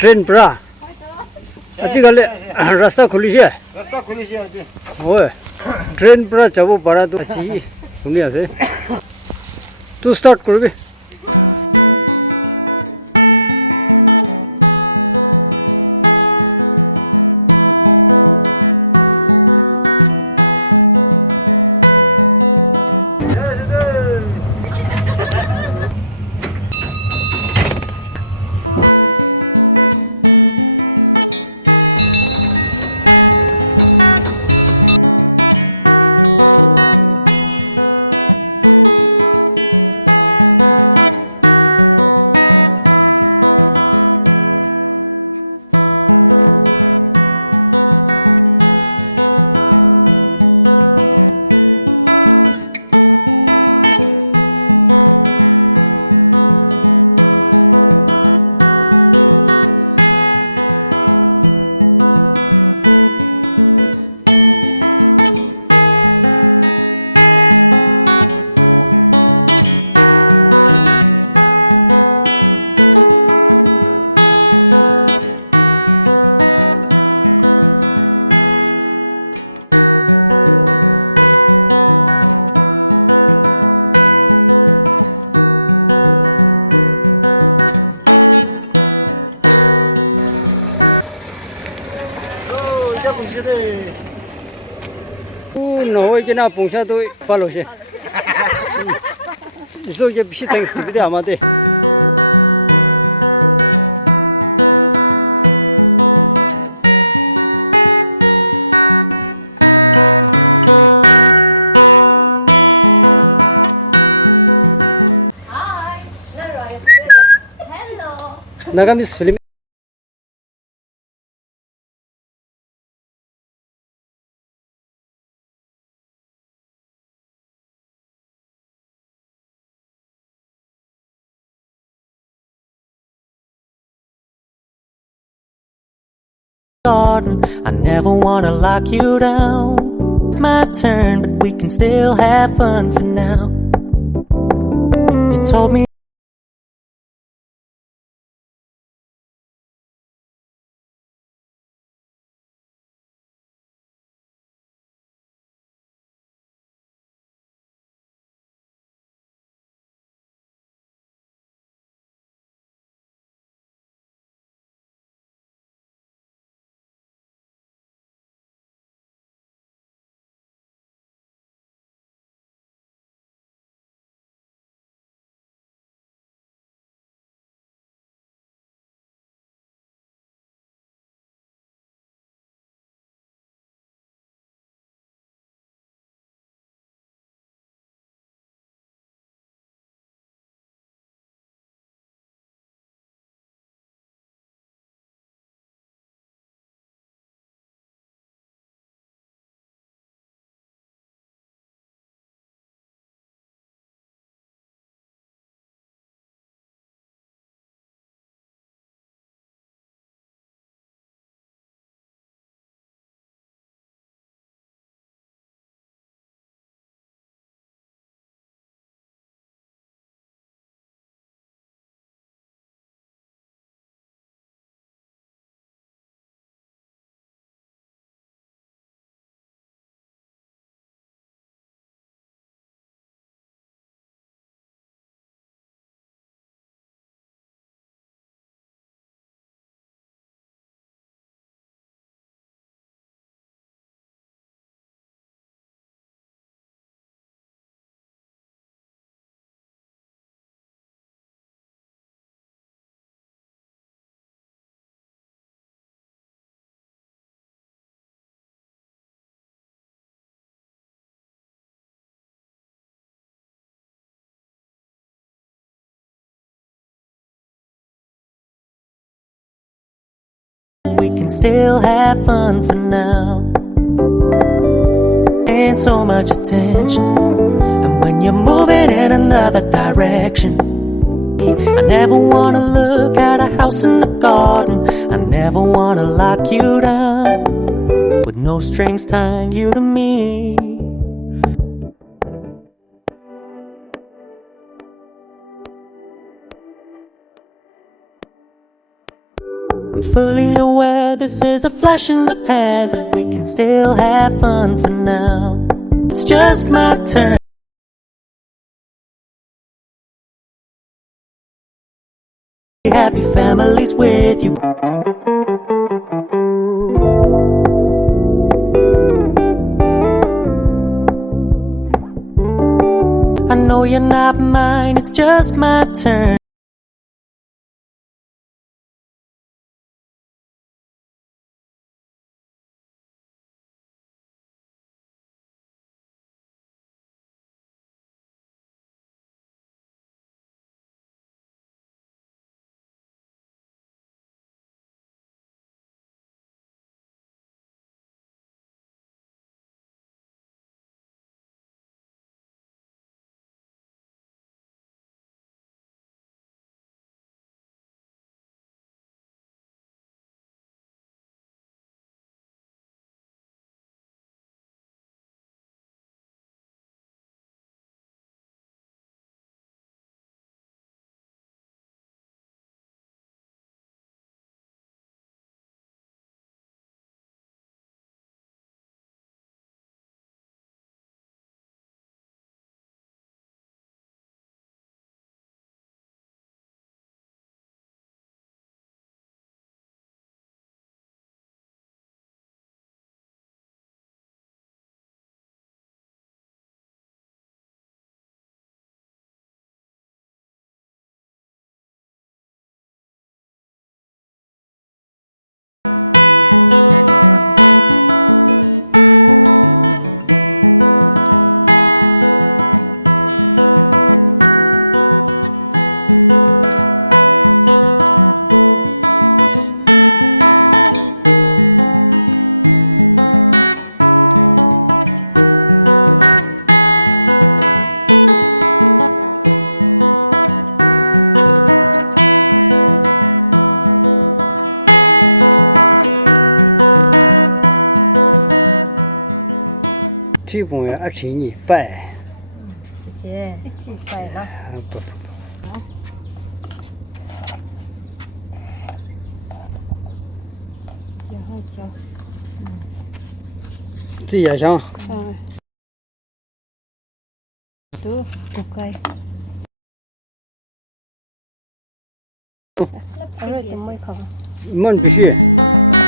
Train पूरा आजकल रास्ता खुली है ओए ट्रेन पूरा जाबो पारा तो अच्छी सुनी আছে तू स्टार्ट করবি 너의 그나 봉사도 발로시. 이소 이제 비슷했을 아마데. 나가미스 필름 garden. I never wanna lock you down. My turn, but we can still have fun for now. You told me we can still have fun for now. Ain't so much attention, and when you're moving in another direction, I never wanna look at a house in the garden. I never wanna lock you down with no strings tying you to me. I'm fully aware this is a flash in the pan, but we can still have fun for now. It's just my turn. Happy families with you. I know you're not mine, it's just my turn. Chỉ bông ya chỉ nhỉ phải. Chỉ phải đó. Giờ hai cho. Chỉ ya xong. Tú, cục cây. Rồi tụi mới không. Mình必须。